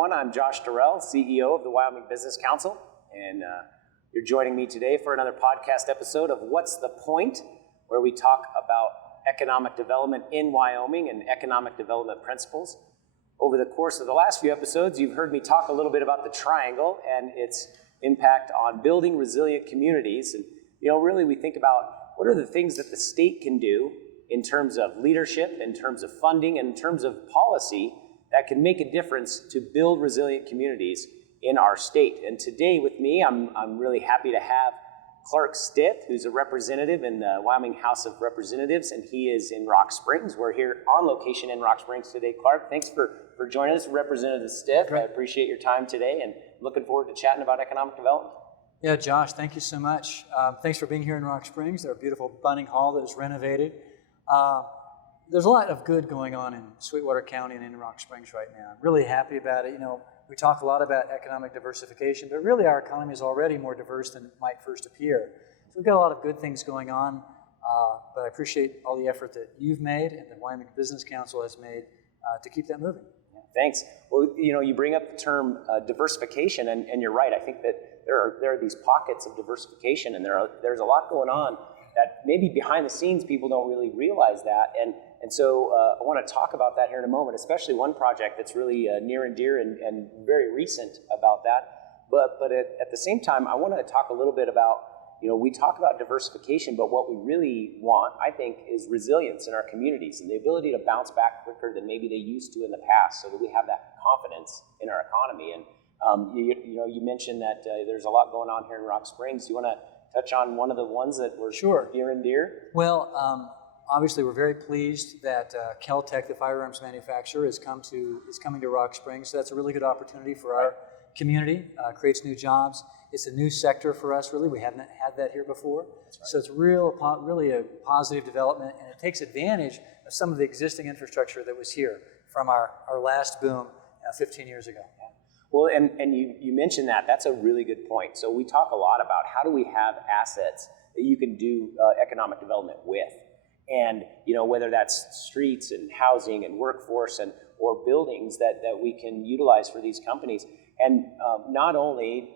everyone. I'm Josh Dorell, CEO of the Wyoming Business Council, and you're joining me today for another podcast episode of What's the Point, where we talk about economic development in Wyoming and economic development principles. Over the course of the last few episodes, you've heard me talk a little bit about the triangle and its impact on building resilient communities. And, really we think about what are the things that the state can do in terms of leadership, in terms of funding, and in terms of policy that can make a difference to build resilient communities in our state. And today with me, I'm really happy to have Clark Stith, who's a representative in the Wyoming House of Representatives, and he is in Rock Springs. We're here on location in Rock Springs today. Clark, thanks for joining us, Representative Stith. Great. I appreciate your time today and looking forward to chatting about economic development. Yeah, Josh, thank you so much. Thanks for being here in Rock Springs, our beautiful Bunning Hall that is renovated. There's a lot of good going on in Sweetwater County and in Rock Springs right now. I'm really happy about it. We talk a lot about economic diversification, but really our economy is already more diverse than it might first appear. So we've got a lot of good things going on, but I appreciate all the effort that you've made and the Wyoming Business Council has made to keep that moving. Yeah, thanks. Well, you bring up the term diversification, and you're right. I think that there are these pockets of diversification, and there's a lot going on that maybe behind the scenes people don't really realize that. And so I want to talk about that here in a moment, especially one project that's really near and dear and very recent about that. But at the same time, I want to talk a little bit about, we talk about diversification, but what we really want, I think, is resilience in our communities and the ability to bounce back quicker than maybe they used to in the past so that we have that confidence in our economy. And you mentioned that there's a lot going on here in Rock Springs. Do you want to touch on one of the ones that were near and dear? Well, obviously we're very pleased that Kel-Tec, the firearms manufacturer, is coming to Rock Springs. So that's a really good opportunity for our community, creates new jobs. It's a new sector for us, really. We haven't had that here before. Right. So it's really a positive development, and it takes advantage of some of the existing infrastructure that was here from our last boom 15 years ago. Yeah. Well, and you mentioned that. That's a really good point. So we talk a lot about how do we have assets that you can do economic development with. And, whether that's streets and housing and workforce or buildings that we can utilize for these companies. And not only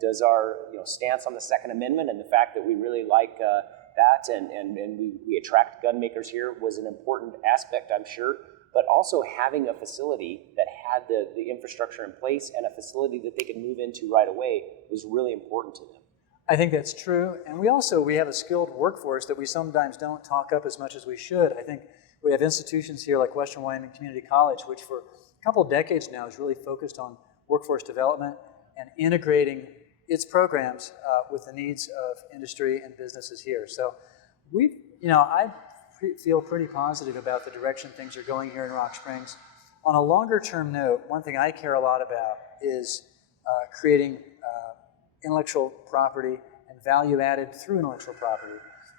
does our stance on the Second Amendment and the fact that we really like that and we attract gun makers here was an important aspect, I'm sure, but also having a facility that had the infrastructure in place and a facility that they could move into right away was really important to them. I think that's true, and we have a skilled workforce that we sometimes don't talk up as much as we should. I think we have institutions here like Western Wyoming Community College, which for a couple of decades now is really focused on workforce development and integrating its programs with the needs of industry and businesses here. So I feel pretty positive about the direction things are going here in Rock Springs. On a longer term note, one thing I care a lot about is creating intellectual property and value added through intellectual property.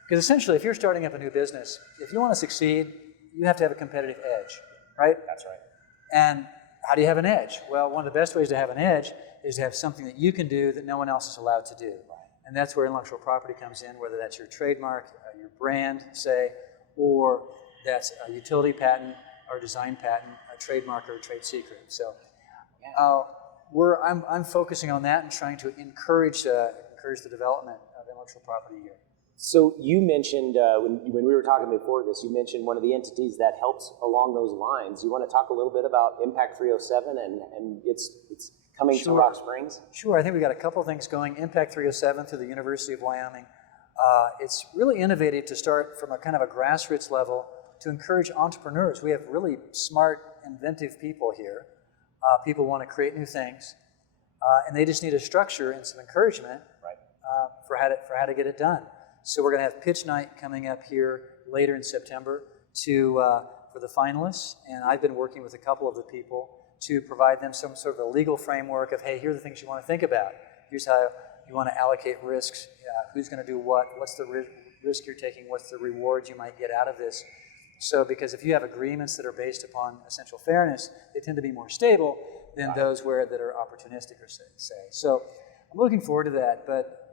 Because essentially, if you're starting up a new business, if you want to succeed, you have to have a competitive edge, right? That's right. And how do you have an edge? Well, one of the best ways to have an edge is to have something that you can do that no one else is allowed to do. And that's where intellectual property comes in, whether that's your trademark, your brand, say, or that's a utility patent or design patent, a trademark or a trade secret. So I'm focusing on that and trying to encourage the development of intellectual property here. So you mentioned, when we were talking before this, you mentioned one of the entities that helps along those lines. You want to talk a little bit about Impact 307 and it's coming to Rock Springs? Sure. I think we got a couple of things going. Impact 307 through the University of Wyoming. It's really innovative to start from a kind of a grassroots level to encourage entrepreneurs. We have really smart, inventive people here. People want to create new things, and they just need a structure and some encouragement for how to get it done. So we're going to have pitch night coming up here later in September for the finalists, and I've been working with a couple of the people to provide them some sort of a legal framework of, hey, here are the things you want to think about. Here's how you want to allocate risks, who's going to do what, what's the risk you're taking, what's the rewards you might get out of this. So because if you have agreements that are based upon essential fairness, they tend to be more stable than those that are opportunistic, or say. So I'm looking forward to that. But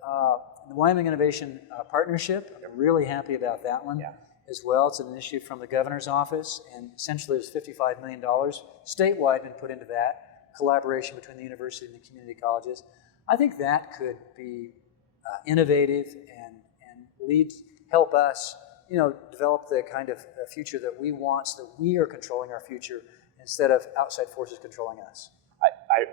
the Wyoming Innovation Partnership, I'm really happy about that one as well. It's an initiative from the governor's office, and essentially there's $55 million statewide been put into that. collaboration between the university and the community colleges. I think that could be innovative and help us, develop the kind of future that we want, so that we are controlling our future instead of outside forces controlling us.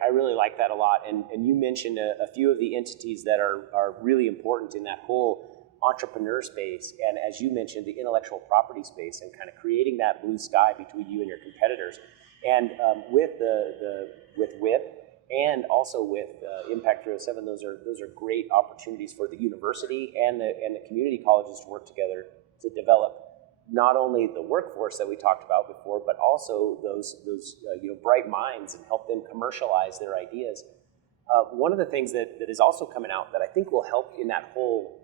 I really like that a lot, and you mentioned a few of the entities that are really important in that whole entrepreneur space, and as you mentioned, the intellectual property space, and kind of creating that blue sky between you and your competitors. And with WIP and also with Impact 307, those are great opportunities for the university and the community colleges to work together to develop not only the workforce that we talked about before, but also those bright minds, and help them commercialize their ideas. One of the things that is also coming out that I think will help in that whole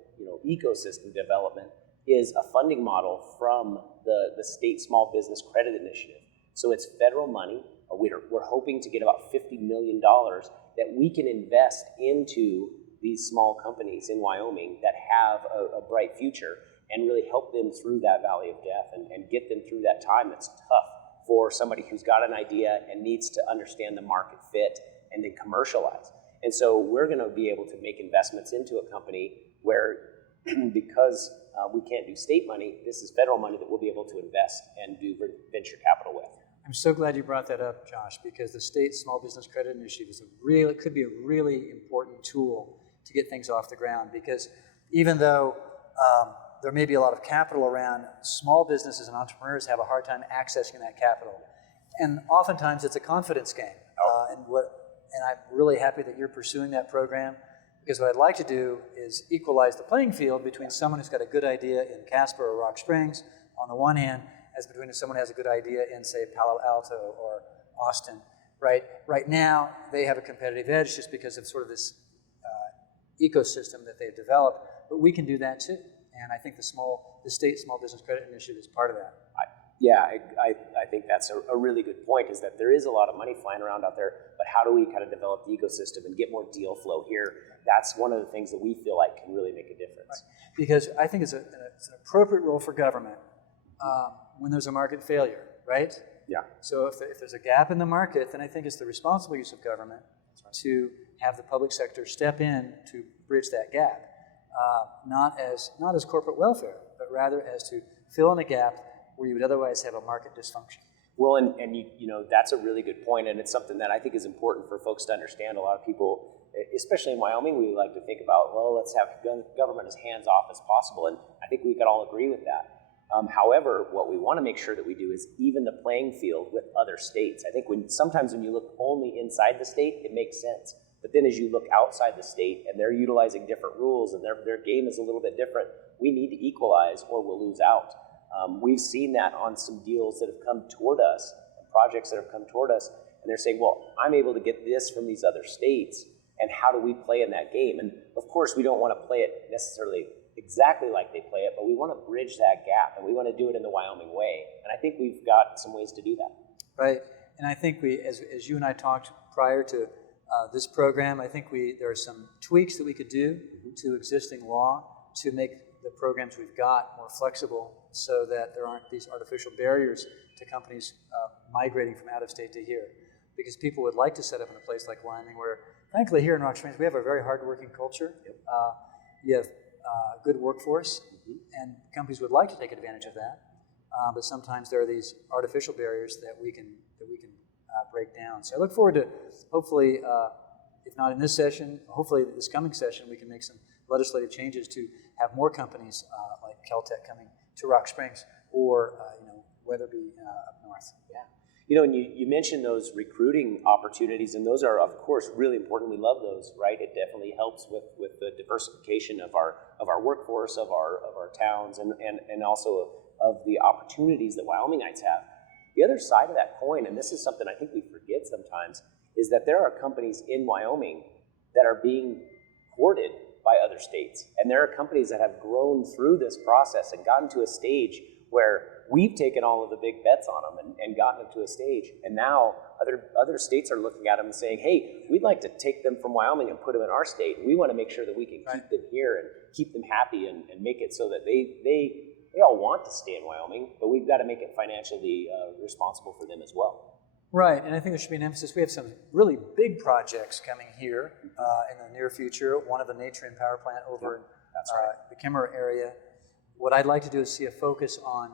ecosystem development is a funding model from the state small business credit initiative. So it's federal money. We're hoping to get about $50 million that we can invest into these small companies in Wyoming that have a bright future, and really help them through that valley of death, and get them through that time that's tough for somebody who's got an idea and needs to understand the market fit and then commercialize. And so we're going to be able to make investments into a company where, because we can't do state money, this is federal money that we'll be able to invest and do venture capital with. I'm so glad you brought that up, Josh, because the state small business credit initiative could be a really important tool to get things off the ground, because even though there may be a lot of capital around, small businesses and entrepreneurs have a hard time accessing that capital. And oftentimes it's a confidence game. And I'm really happy that you're pursuing that program, because what I'd like to do is equalize the playing field between someone who's got a good idea in Casper or Rock Springs on the one hand, as between someone who has a good idea in, say, Palo Alto or Austin. Right now, they have a competitive edge just because of sort of this ecosystem that they've developed, but we can do that too. And I think the state small business credit initiative is part of that. I think that's a really good point, is that there is a lot of money flying around out there, but how do we kind of develop the ecosystem and get more deal flow here? That's one of the things that we feel like can really make a difference. Right. Because I think it's an appropriate role for government when there's a market failure, right? Yeah. So if there's a gap in the market, then I think it's the responsible use of government to have the public sector step in to bridge that gap. Not as corporate welfare, but rather as to fill in a gap where you would otherwise have a market dysfunction. Well, and that's a really good point, and it's something that I think is important for folks to understand. A lot of people, especially in Wyoming, we like to think about, well, let's have government as hands-off as possible, and I think we can all agree with that. However, what we want to make sure that we do is even the playing field with other states. I think sometimes when you look only inside the state, it makes sense. But then as you look outside the state and they're utilizing different rules and their game is a little bit different, we need to equalize or we'll lose out. We've seen that on some deals that have come toward us, projects that have come toward us, and they're saying, well, I'm able to get this from these other states, and how do we play in that game? And of course, we don't want to play it necessarily exactly like they play it, but we want to bridge that gap, and we want to do it in the Wyoming way. And I think we've got some ways to do that. Right, and I think as you and I talked prior to this program, I think there are some tweaks that we could do to existing law to make the programs we've got more flexible, so that there aren't these artificial barriers to companies migrating from out of state to here. Because people would like to set up in a place like Wyoming, where, frankly, here in Rock Springs, we have a very hard-working culture. Yep. You have a good workforce, and companies would like to take advantage of that. But sometimes there are these artificial barriers that we can break down. So I look forward to, hopefully, if not in this session, hopefully this coming session, we can make some legislative changes to have more companies like Caltech coming to Rock Springs, or Weatherby up north. Yeah. And you mentioned those recruiting opportunities, and those are, of course, really important. We love those, right? It definitely helps with the diversification of our workforce, of our towns, and also of the opportunities that Wyomingites have. The other side of that coin, and this is something I think we forget sometimes, is that there are companies in Wyoming that are being courted by other states. And there are companies that have grown through this process and gotten to a stage where we've taken all of the big bets on them and gotten them to a stage. And now other states are looking at them and saying, hey, we'd like to take them from Wyoming and put them in our state. We want to make sure that we can keep them here and keep them happy and make it so that they all want to stay in Wyoming, but we've got to make it financially responsible for them as well. Right, and I think there should be an emphasis. We have some really big projects coming here in the near future. One of the Natrium power plant over in the Kimmer area. What I'd like to do is see a focus on,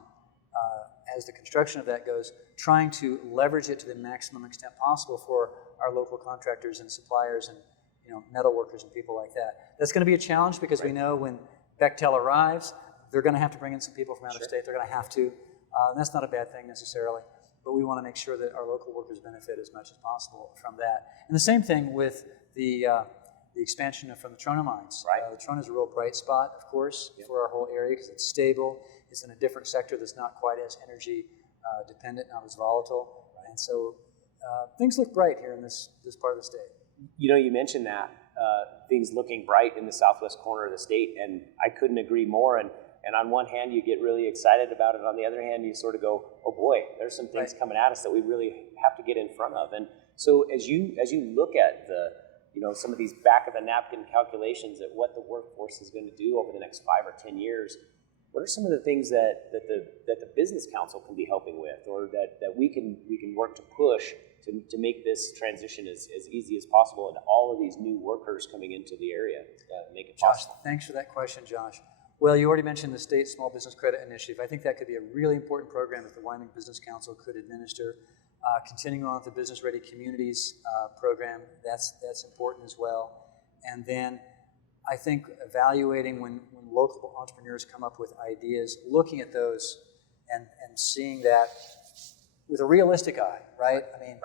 as the construction of that goes, trying to leverage it to the maximum extent possible for our local contractors and suppliers and metal workers and people like that. That's going to be a challenge because we know when Bechtel arrives, they're going to have to bring in some people from out of state. They're going to have to. And that's not a bad thing necessarily, but we want to make sure that our local workers benefit as much as possible from that. And the same thing with the expansion from the Trona mines. The Trona is a real bright spot, of course, for our whole area because it's stable. It's in a different sector that's not quite as energy dependent, not as volatile. And so things look bright here in this part of the state. You mentioned that, things looking bright in the southwest corner of the state, and I couldn't agree more. And on one hand, you get really excited about it. On the other hand, you sort of go, oh boy, there's some things coming at us that we really have to get in front of. And so as you look at the, some of these back of the napkin calculations at what the workforce is going to do over the next 5 or 10 years, what are some of the things that the business council can be helping with, or that we can work to push to make this transition as easy as possible, and all of these new workers coming into the area make it possible? Josh, thanks for that question, Josh. Well, you already mentioned the State Small Business Credit Initiative. I think that could be a really important program that the Wyoming Business Council could administer. Continuing on with the Business Ready Communities program, that's important as well. And then I think evaluating when local entrepreneurs come up with ideas, looking at those and seeing that with a realistic eye, right? I mean,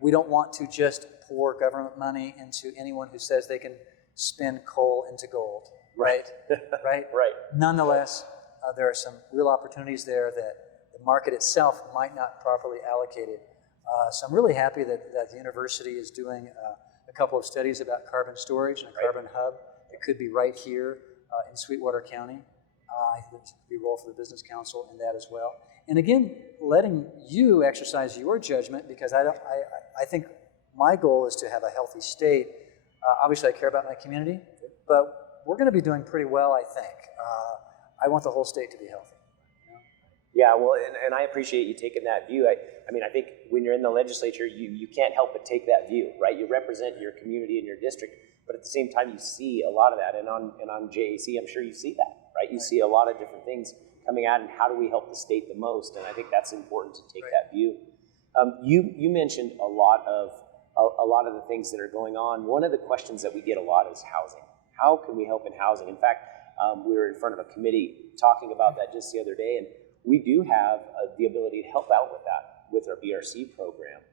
we don't want to just pour government money into anyone who says they can spin coal into gold, right? Right? Nonetheless, there are some real opportunities there that the market itself might not properly allocate it. So I'm really happy that the university is doing a couple of studies about carbon storage and a carbon hub. It could be right here in Sweetwater County. I think there's a role for the Business Council in that as well. And again, letting you exercise your judgment, because I think my goal is to have a healthy state. Obviously, I care about my community, but we're going to be doing pretty well, I think. I want the whole state to be healthy. Yeah, well, and I appreciate you taking that view. I mean, I think when you're in the legislature, you can't help but take that view, right? You represent your community and your district, but at the same time, you see a lot of that. And on JAC, I'm sure you see that, right? You see a lot of different things coming out, and how do we help the state the most? And I think that's important to take that view. You mentioned a lot of the things that are going on. One of the questions that we get a lot is housing. How can we help in housing? In fact, we were in front of a committee talking about that just the other day, and we do have the ability to help out with that with our BRC program.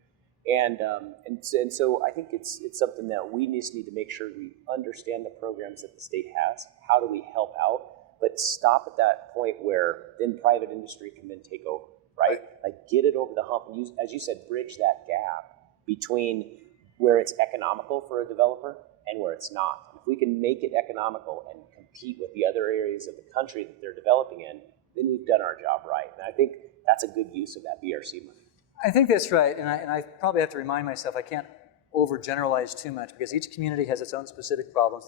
And so I think it's something that we just need to make sure we understand the programs that the state has. How do we help out? But stop at that point where then private industry can then take over, right? Like get it over the hump, and as you said, bridge that gap between where it's economical for a developer and where it's not. If we can make it economical and compete with the other areas of the country that they're developing in, then we've done our job right. And I think that's a good use of that BRC money. I think that's right, and I probably have to remind myself I can't overgeneralize too much because each community has its own specific problems.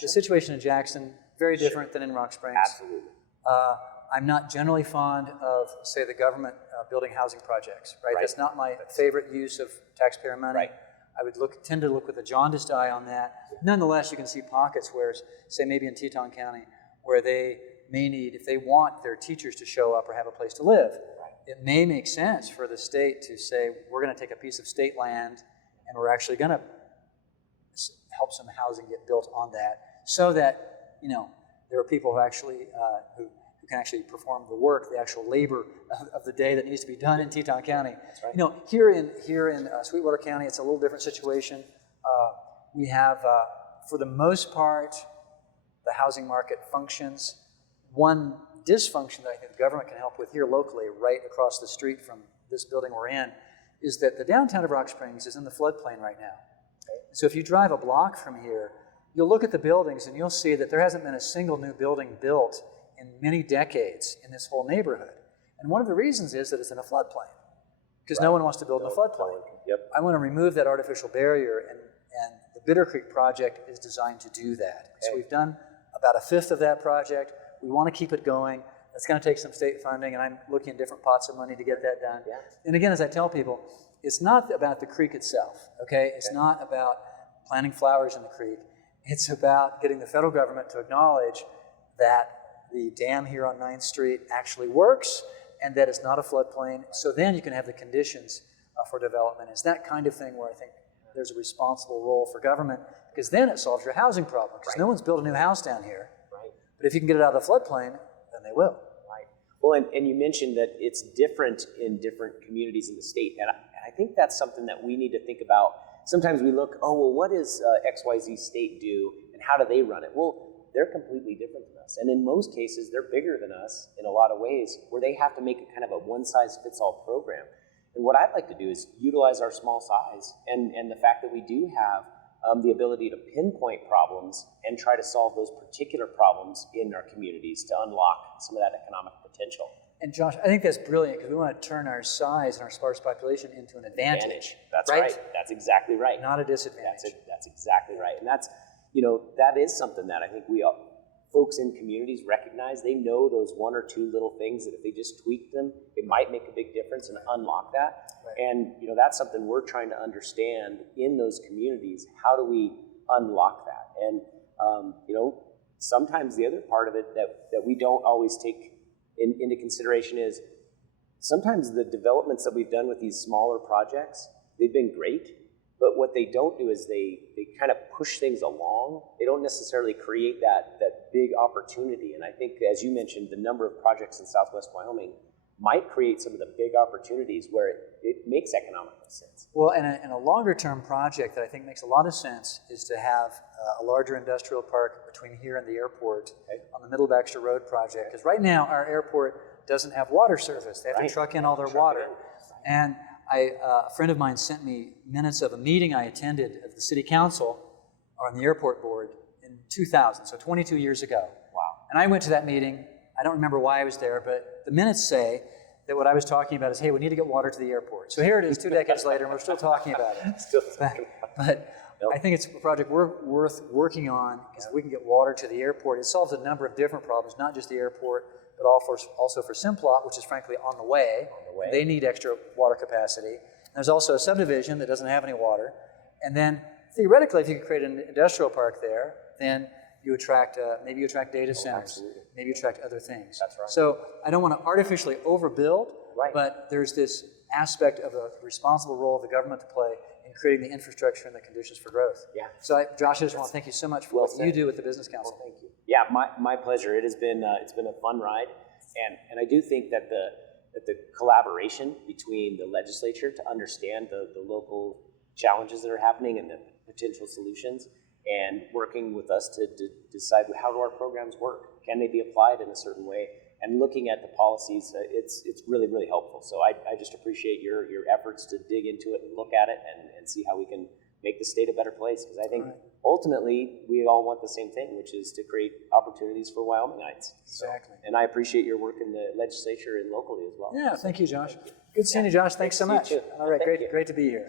The situation in Jackson, very different than in Rock Springs. Absolutely. I'm not generally fond of, say, the government building housing projects, right? That's not my favorite use of taxpayer money. I would tend to look with a jaundiced eye on that. Nonetheless, you can see pockets where, say, maybe in Teton County, where they may need, if they want their teachers to show up or have a place to live, it may make sense for the state to say, we're going to take a piece of state land and we're actually going to help some housing get built on that, so that there are people who actually who can actually perform the work, the actual labor of the day that needs to be done in Teton County. Here in Sweetwater County, it's a little different situation. We have, for the most part, the housing market functions. One dysfunction that I think the government can help with here locally, right across the street from this building we're in, is that the downtown of Rock Springs is in the floodplain right now. So if you drive a block from here, you'll look at the buildings and you'll see that there hasn't been a single new building built in many decades in this whole neighborhood. And one of the reasons is that it's in a floodplain, because no one wants to build in a floodplain. I want to remove that artificial barrier, and the Bitter Creek project is designed to do that. So we've done about a fifth of that project. We want to keep it going. That's going to take some state funding, and I'm looking at different pots of money to get that done. Yeah. And again, as I tell people, it's not about the creek itself, okay? It's not about planting flowers in the creek. It's about getting the federal government to acknowledge that the dam here on 9th Street actually works and that it's not a floodplain, so then you can have the conditions for development. It's that kind of thing where I think there's a responsible role for government, because then it solves your housing problem, because no one's built a new house down here. Right. But if you can get it out of the floodplain, then they will. Right. Well, and you mentioned that it's different in different communities in the state, and I think that's something that we need to think about. Sometimes we look, oh, well, what does XYZ state do, and how do they run it? Well, they're completely different than us. And in most cases, they're bigger than us in a lot of ways, where they have to make a kind of a one-size-fits-all program. And what I'd like to do is utilize our small size and the fact that we do have the ability to pinpoint problems and try to solve those particular problems in our communities to unlock some of that economic potential. And Josh, I think that's brilliant, because we want to turn our size and our sparse population into an advantage. That's right. That's exactly right. Not a disadvantage. That's exactly right. And that's, that is something that I think folks in communities recognize. They know those one or two little things that if they just tweak them, it might make a big difference and unlock that. Right. And that's something we're trying to understand in those communities. How do we unlock that? And sometimes the other part of it that we don't always take into consideration is sometimes the developments that we've done with these smaller projects, they've been great. But what they don't do is they kind of push things along. They don't necessarily create that big opportunity. And I think, as you mentioned, the number of projects in Southwest Wyoming might create some of the big opportunities where it makes economic sense. Well, and a longer-term project that I think makes a lot of sense is to have a larger industrial park between here and the airport on the Middle Baxter Road project. Because right now, our airport doesn't have water service. They have to truck in all their water. And a friend of mine sent me minutes of a meeting I attended of the city council on the airport board in 2000, so 22 years ago. Wow. And I went to that meeting. I don't remember why I was there, but the minutes say that what I was talking about is, hey, we need to get water to the airport. So here it is 2 decades later, and we're still talking about it. But I think it's a project worth working on, because if we can get water to the airport, it solves a number of different problems, not just the airport, but also for Simplot, which is frankly on the way. They need extra water capacity. And there's also a subdivision that doesn't have any water. And then theoretically, if you could create an industrial park there, then you attract, maybe you attract data centers. Maybe you attract other things. That's right. So I don't want to artificially overbuild, but there's this aspect of a responsible role of the government to play in creating the infrastructure and the conditions for growth. Yeah. So Josh, I just want to thank you so much for what you do with the Business Council. Well, thank you. Yeah, my pleasure. It has been it's been a fun ride, and I do think that the collaboration between the legislature to understand the local challenges that are happening and the potential solutions, and working with us to decide how do our programs work, can they be applied in a certain way, and looking at the policies, it's really, really helpful. So I just appreciate your efforts to dig into it and look at it and see how we can make the state a better place, because I think ultimately we all want the same thing, which is to create opportunities for Wyomingites. Exactly. And I appreciate your work in the legislature and locally as well. Yeah, thank you, Josh. Good seeing you, Josh. Thanks so much. You too. All right, Thank you. great to be here.